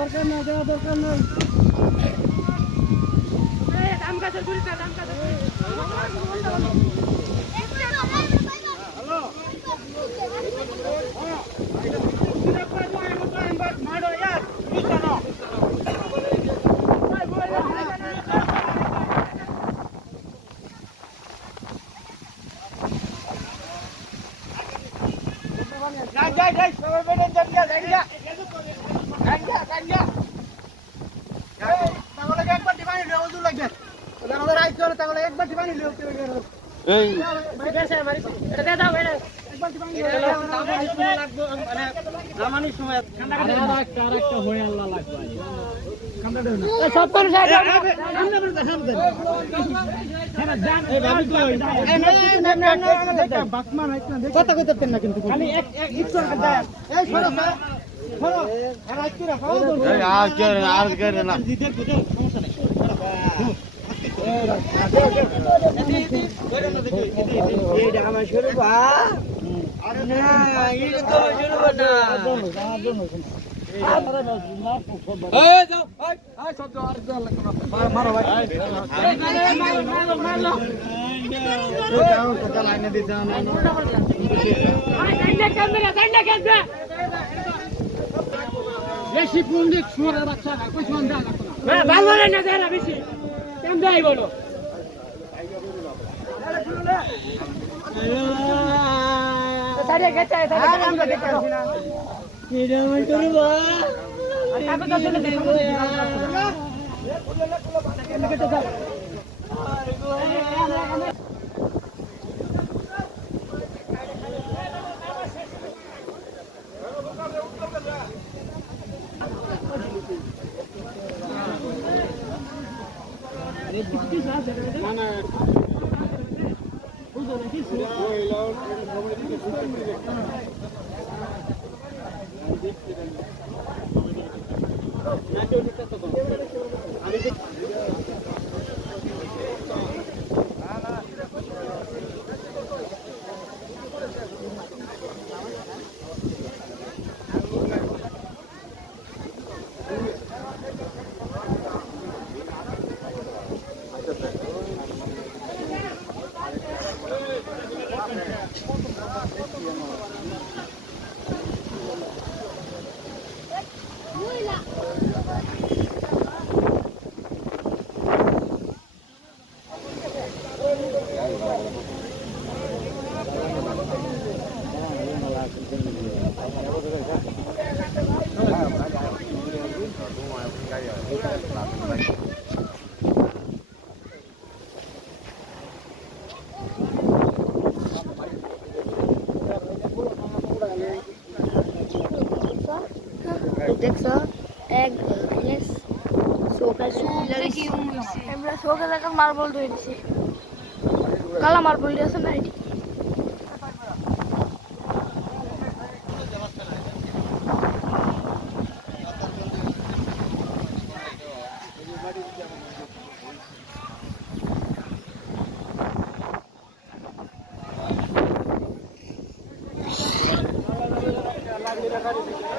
দরকার নাই, দেওয়া দরকার নাই। কথা কইতেন না কিন্তু বেশি পণ্ডিত শুয়ারের বাচ্চা কই শুয়ান দেয়া লাগতো না ভালো রে না দেয়া বেশি কেন দেই বলো সাড়ে গেছে আমরা দেখতে আসি না এটা আমি করব কাকে তো চলে দেব দেখছো এক আমরা শোকে দেখা মার্বল ধরেছি কালা মার্বল আছে না এটি লাগলে রাখা